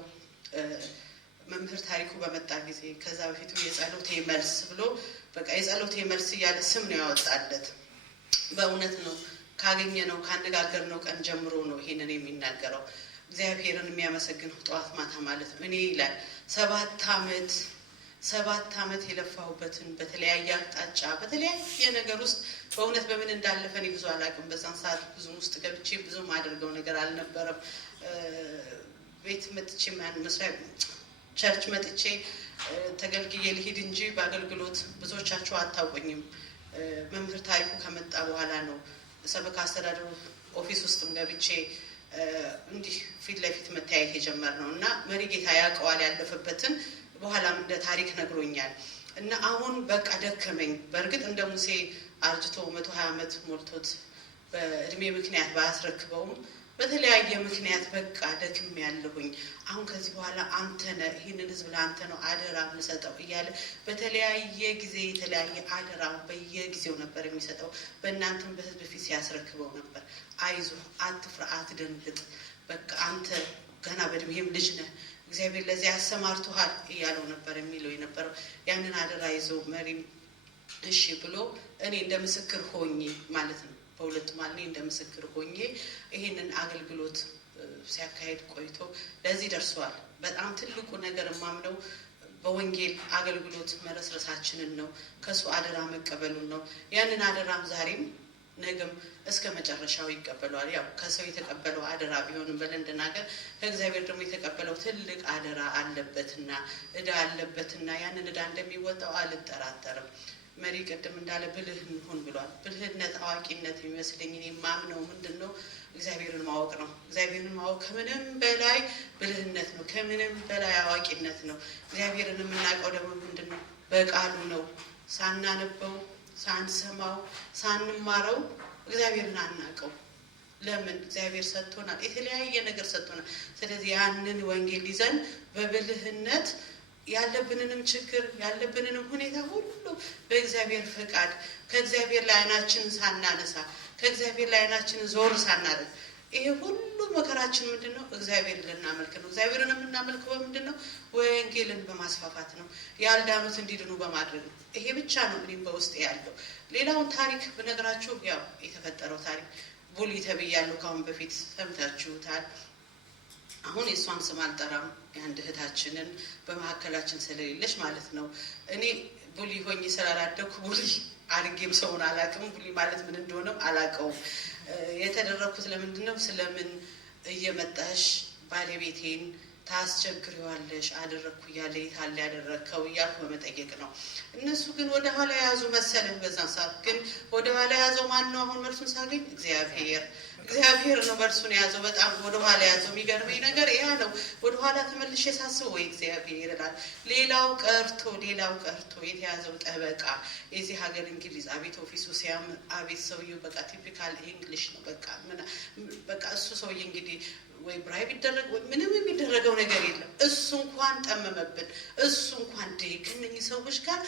መምህር ታሪኩ በመጣ ጊዜ ከዛ በፊቱ የጸሎቴ መልስ ብሎ በቃ የጸሎቴ መልስ እያለ ስም ነው ያወጣለት። በእውነት ነው ካገኘነው ካነጋገርነው ቀን ጀምሮ ነው ይሄንን የሚናገረው። እግዚአብሔርን የሚያመሰግነው ጠዋት ማታ ማለት ነው። እኔ ይላል 7 ዓመት የለፋሁበትን በተለያየ አቅጣጫ በተለያየ ነገር ውስጥ በእውነት በምን እንዳለፈ እኔ ብዙ አላውቅም። በዛን ሰዓት ብዙ ውስጥ ገብቼ ብዙ ማደርገው ነገር አልነበረም። ቤት መጥቼ መስሪያ ቸርች መጥቼ ተገልግዬ ልሂድ እንጂ በአገልግሎት ብዙዎቻቸው አታውቁኝም። መምህር ታሪኩ ከመጣ በኋላ ነው ሰበካ አስተዳደሩ ኦፊስ ውስጥም ገብቼ እንዲህ ፊት ለፊት መታየት የጀመርነው እና መሪጌታ ያውቀዋል ያለፈበትን። በኋላም እንደ ታሪክ ነግሮኛል። እና አሁን በቃ ደከመኝ። በእርግጥ እንደ ሙሴ አርጅቶ 120 ዓመት ሞልቶት በእድሜ ምክንያት ባያስረክበውም በተለያየ ምክንያት በቃ ደክም ያለሁኝ። አሁን ከዚህ በኋላ አንተ ነህ ይህንን ሕዝብ ለአንተ ነው አደራ የምሰጠው እያለ በተለያየ ጊዜ የተለያየ አደራ በየጊዜው ነበር የሚሰጠው። በእናንተም በሕዝብ ፊት ሲያስረክበው ነበር። አይዞህ፣ አትፍራ፣ አትደንግጥ፣ በቃ አንተ ገና በእድሜህም ልጅ ነህ፣ እግዚአብሔር ለዚህ ያሰማርቶሃል እያለው ነበር የሚለው የነበረው። ያንን አደራ ይዞ መሪም እሺ ብሎ እኔ እንደ ምስክር ሆኜ ማለት ነው በሁለቱም እኔ እንደ ምስክር ሆኜ ይሄንን አገልግሎት ሲያካሄድ ቆይቶ ለዚህ ደርሷል። በጣም ትልቁ ነገር የማምነው በወንጌል አገልግሎት መረስረሳችንን ነው፣ ከሱ አደራ መቀበሉን ነው። ያንን አደራም ዛሬም ነገም እስከ መጨረሻው ይቀበለዋል። ያው ከሰው የተቀበለው አደራ ቢሆንም በለንደን ሀገር ከእግዚአብሔር ደግሞ የተቀበለው ትልቅ አደራ አለበትና ዕዳ አለበትና ያንን ዕዳ እንደሚወጣው አልጠራጠርም። መሪ ቅድም እንዳለ ብልህ እንሁን ብሏል። ብልህነት አዋቂነት የሚመስለኝ እኔ የማምነው ምንድን ነው? እግዚአብሔርን ማወቅ ነው። እግዚአብሔርን ማወቅ ከምንም በላይ ብልህነት ነው፣ ከምንም በላይ አዋቂነት ነው። እግዚአብሔርን የምናውቀው ደግሞ ምንድን ነው? በቃሉ ነው። ሳናነበው፣ ሳንሰማው፣ ሳንማረው እግዚአብሔርን አናውቀው። ለምን? እግዚአብሔር ሰጥቶናል፣ የተለያየ ነገር ሰጥቶናል። ስለዚህ ያንን ወንጌል ይዘን በብልህነት ያለብንንም ችግር ያለብንንም ሁኔታ ሁሉ በእግዚአብሔር ፈቃድ ከእግዚአብሔር ላይ ዓይናችንን ሳናነሳ ከእግዚአብሔር ላይ ዓይናችንን ዞር ሳናደርግ ይሄ ሁሉ መከራችን ምንድነው? እግዚአብሔር ልናመልክ ነው። እግዚአብሔርን የምናመልከው በምንድን ነው? ወንጌልን በማስፋፋት ነው። ያልዳኑት እንዲድኑ በማድረግ ነው። ይሄ ብቻ ነው እኔም በውስጤ ያለው። ሌላውን ታሪክ ብነግራችሁ ያው የተፈጠረው ታሪክ ቡሊ ተብያለሁ። ካሁን በፊት ሰምታችሁታል። አሁን የእሷን ስም አልጠራም፣ የአንድ እህታችንን በመካከላችን ስለሌለች ማለት ነው። እኔ ቡሊ ሆኜ ስላላደኩ ቡሊ አድርጌም ሰውን አላውቅም። ቡሊ ማለት ምን እንደሆነም አላውቀውም። የተደረኩት ለምንድን ነው? ስለምን እየመጣሽ ባለቤቴን ታስቸግሪዋለሽ አደረግኩ እያለ የታለ ያደረግከው እያልኩ በመጠየቅ ነው። እነሱ ግን ወደ ኋላ የያዙ መሰለኝ። በዛን ሰዓት ግን ወደ ኋላ የያዘው ማን ነው? አሁን መልሱን ሳገኝ እግዚአብሔር ነው መልሱን የያዘው። በጣም ወደ ኋላ የያዘው የሚገርመኝ ነገር ያ ነው። ወደ ኋላ ተመልሼ ሳስብ ወይ እግዚአብሔር ይላል። ሌላው ቀርቶ የተያዘው ጠበቃ የዚህ ሀገር እንግሊዝ አቤት ኦፊሱ ሲያምር፣ አቤት ሰውየው በቃ ቲፒካል ኢንግሊሽ ነው። በቃ እሱ ሰውዬ እንግዲህ ወይ ብራይብ ይደረግ ወይ ምንም የሚደረገው ነገር የለም። እሱ እንኳን ጠመመብን። እሱ እንኳን ከእነኚህ ሰዎች ጋር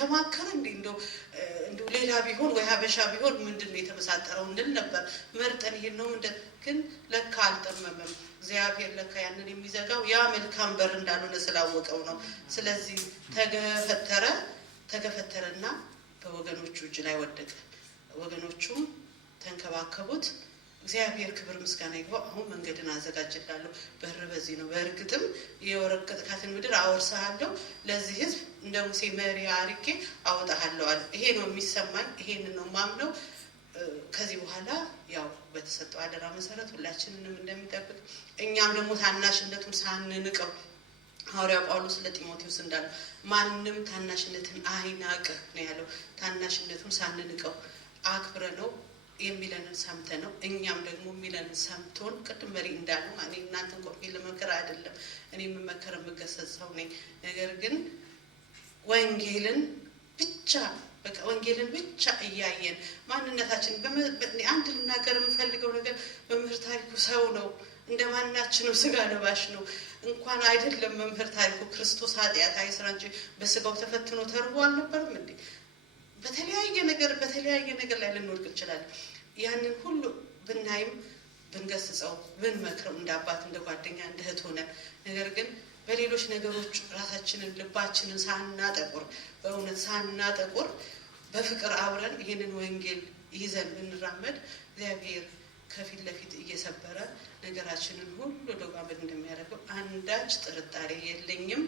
ተማከረ እንደው ሌላ ቢሆን ወይ ሀበሻ ቢሆን ምንድን ነው የተመሳጠረው እንል ነበር። መርጠን ይሄን ነው ግን ለካ አልጠመመም። እግዚአብሔር ለካ ያንን የሚዘጋው ያ መልካም በር እንዳልሆነ ስላወቀው ነው። ስለዚህ ተገፈተረና በወገኖቹ እጅ ላይ ወደቀ። ወገኖቹም ተንከባከቡት። እግዚአብሔር ክብር ምስጋና ይግባው። አሁን መንገድን አዘጋጅላለሁ፣ በር በዚህ ነው። በእርግጥም የወረቀጥካትን ምድር አወርሳለሁ፣ ለዚህ ሕዝብ እንደ ሙሴ መሪ አርጌ አወጣሃለሁ አለ። ይሄ ነው የሚሰማኝ፣ ይሄንን ነው ማምነው። ከዚህ በኋላ ያው በተሰጠው አደራ መሰረት ሁላችንንም እንደሚጠብቅ እኛም ደግሞ ታናሽነቱን ሳንንቀው ሐዋርያው ጳውሎስ ለጢሞቴዎስ እንዳለው ማንም ታናሽነትን አይናቅ ነው ያለው። ታናሽነቱን ሳንንቀው አክብረ ነው የሚለንን ሰምተን ነው። እኛም ደግሞ የሚለንን ሰምቶን ቅድም መሪ እንዳለው እኔ እናንተን ቆሜ ለመከር አይደለም እኔ የምመከር የምገሰጽ ሰው ነኝ። ነገር ግን ወንጌልን ብቻ በቃ ወንጌልን ብቻ እያየን ማንነታችን አንድ ልናገር የምፈልገው ነገር መምህር ታሪኩ ሰው ነው፣ እንደማናችንም ስጋ ለባሽ ነው። እንኳን አይደለም መምህር ታሪኩ ክርስቶስ ኃጢአት አይስራ እንጂ በስጋው ተፈትኖ ተርቦ አልነበረም እንዴ? በተለያየ ነገር ላይ ልንወድቅ እንችላለን። ያንን ሁሉ ብናይም ብንገስጸው ብንመክረው እንደ አባት እንደ ጓደኛ እንደ እህት ሆነን ነገር ግን በሌሎች ነገሮች ራሳችንን ልባችንን ሳናጠቁር በእውነት ሳናጠቁር በፍቅር አብረን ይህንን ወንጌል ይዘን ብንራመድ እግዚአብሔር ከፊት ለፊት እየሰበረ ነገራችንን ሁሉ ዶጋመድ እንደሚያደርገው አንዳች ጥርጣሬ የለኝም።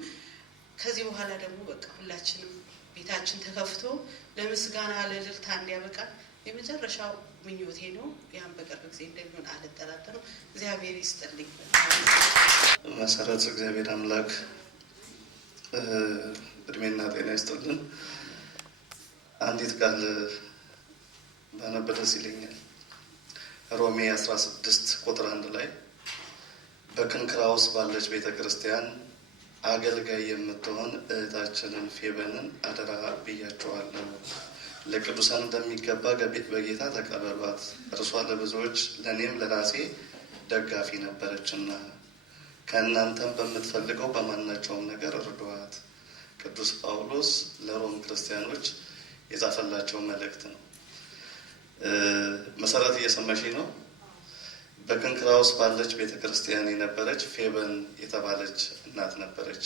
ከዚህ በኋላ ደግሞ በቃ ሁላችንም ቤታችን ተከፍቶ ለምስጋና ለእልልታ እንዲያበቃ የመጨረሻው ምኞቴ ነው። ያን በቅርብ ጊዜ እንደሚሆን አልጠራጠርም። እግዚአብሔር ይስጥልኝ። መሰረት እግዚአብሔር አምላክ እድሜና ጤና ይስጥልን። አንዲት ቃል ባነብ ደስ ይለኛል። ሮሜ 16 ቁጥር 1 ላይ በክንክራውስ ባለች ቤተክርስቲያን አገልጋይ የምትሆን እህታችንን ፌበንን አደራ ብያቸዋለሁ። ለቅዱሳን እንደሚገባ በጌታ ተቀበሏት። እርሷ ለብዙዎች ለእኔም ለራሴ ደጋፊ ነበረችና ከእናንተም በምትፈልገው በማናቸውም ነገር እርዷት። ቅዱስ ጳውሎስ ለሮም ክርስቲያኖች የጻፈላቸው መልእክት ነው። መሰረት እየሰማሽ ነው። በክንክራውስ ባለች ቤተክርስቲያን የነበረች ፌበን የተባለች እናት ነበረች።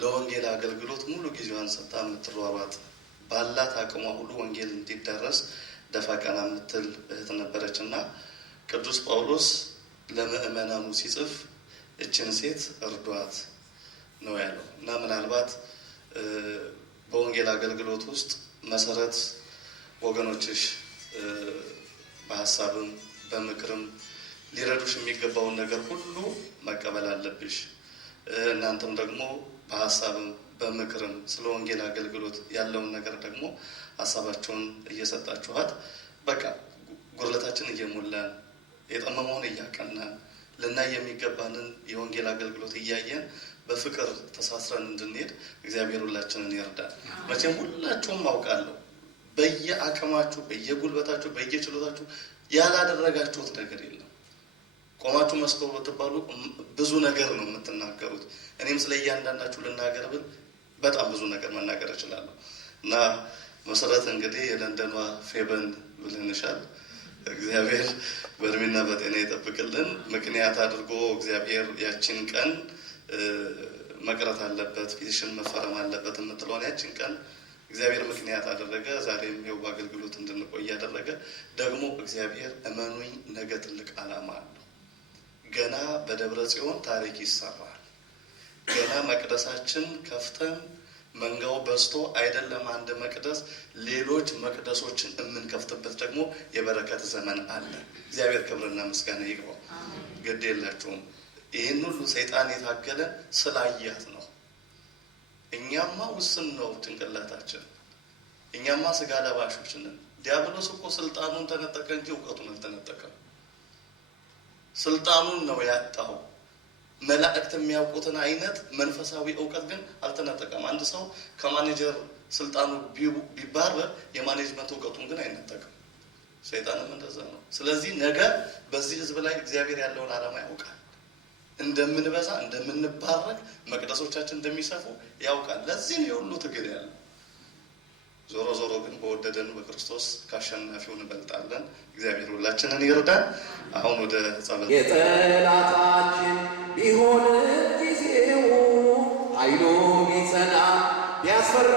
ለወንጌል አገልግሎት ሙሉ ጊዜዋን ሰጥታ የምትሯሯጥ ባላት አቅሟ ሁሉ ወንጌል እንዲደረስ ደፋ ቀና የምትል እህት ነበረች እና ቅዱስ ጳውሎስ ለምእመናኑ ሲጽፍ እችን ሴት እርዷት ነው ያለው እና ምናልባት በወንጌል አገልግሎት ውስጥ መሰረት ወገኖችሽ በሀሳብም በምክርም ሊረዱሽ የሚገባውን ነገር ሁሉ መቀበል አለብሽ። እናንተም ደግሞ በሀሳብም በምክርም ስለ ወንጌል አገልግሎት ያለውን ነገር ደግሞ ሀሳባቸውን እየሰጣችኋት በቃ ጉድለታችን እየሞላን የጠመመውን እያቀናን ልናይ የሚገባንን የወንጌል አገልግሎት እያየን በፍቅር ተሳስረን እንድንሄድ እግዚአብሔር ሁላችንን ይርዳል። መቼም ሁላችሁም አውቃለሁ በየአቅማችሁ በየጉልበታችሁ በየችሎታችሁ ያላደረጋችሁት ነገር የለም። ቆማችሁ መስከሩ ብትባሉ ብዙ ነገር ነው የምትናገሩት። እኔም ስለ እያንዳንዳችሁ ልናገር ብል በጣም ብዙ ነገር መናገር እችላለሁ እና መሰረት እንግዲህ የለንደኗ ፌበን ብለንሻል። እግዚአብሔር በእድሜና በጤና ይጠብቅልን። ምክንያት አድርጎ እግዚአብሔር ያችን ቀን መቅረት አለበት ፊትሽን መፈረም አለበት የምትለውን ያችን ቀን እግዚአብሔር ምክንያት አደረገ። ዛሬም ይኸው በአገልግሎት እንድንቆይ ያደረገ ደግሞ እግዚአብሔር እመኑኝ ነገ ትልቅ ዓላማ አለው። ገና በደብረ ጽዮን ታሪክ ይሰራል። ገና መቅደሳችን ከፍተን መንጋው በዝቶ አይደለም አንድ መቅደስ ሌሎች መቅደሶችን የምንከፍትበት ደግሞ የበረከት ዘመን አለ። እግዚአብሔር ክብርና ምስጋና ይግባው። ግድ የላችሁም ይህን ሁሉ ሰይጣን የታገለ ስላያት ነው። እኛማ ውስን ነው ጭንቅላታችን፣ እኛማ ስጋ ለባሾች ነን። ዲያብሎስ እኮ ስልጣኑን ተነጠቀ እንጂ እውቀቱን አልተነጠቀም። ስልጣኑን ነው ያጣው። መላእክት የሚያውቁትን አይነት መንፈሳዊ እውቀት ግን አልተነጠቀም። አንድ ሰው ከማኔጀር ስልጣኑ ቢባረር የማኔጅመንት እውቀቱን ግን አይነጠቅም። ሰይጣንም እንደዛ ነው። ስለዚህ ነገ በዚህ ህዝብ ላይ እግዚአብሔር ያለውን ዓላማ ያውቃል። እንደምንበዛ እንደምንባረክ መቅደሶቻችን እንደሚሰፉ ያውቃል። ለዚህ ነው የሁሉ ትግል ያለው። ዞሮ ዞሮ ግን በወደደን በክርስቶስ ካሸናፊው እንበልጣለን። እግዚአብሔር ሁላችንን ይርዳን። አሁን ወደ ጸሎት የጠላታችን ቢሆን ጊዜው ኃይሉ ቢጸና ቢያስፈራ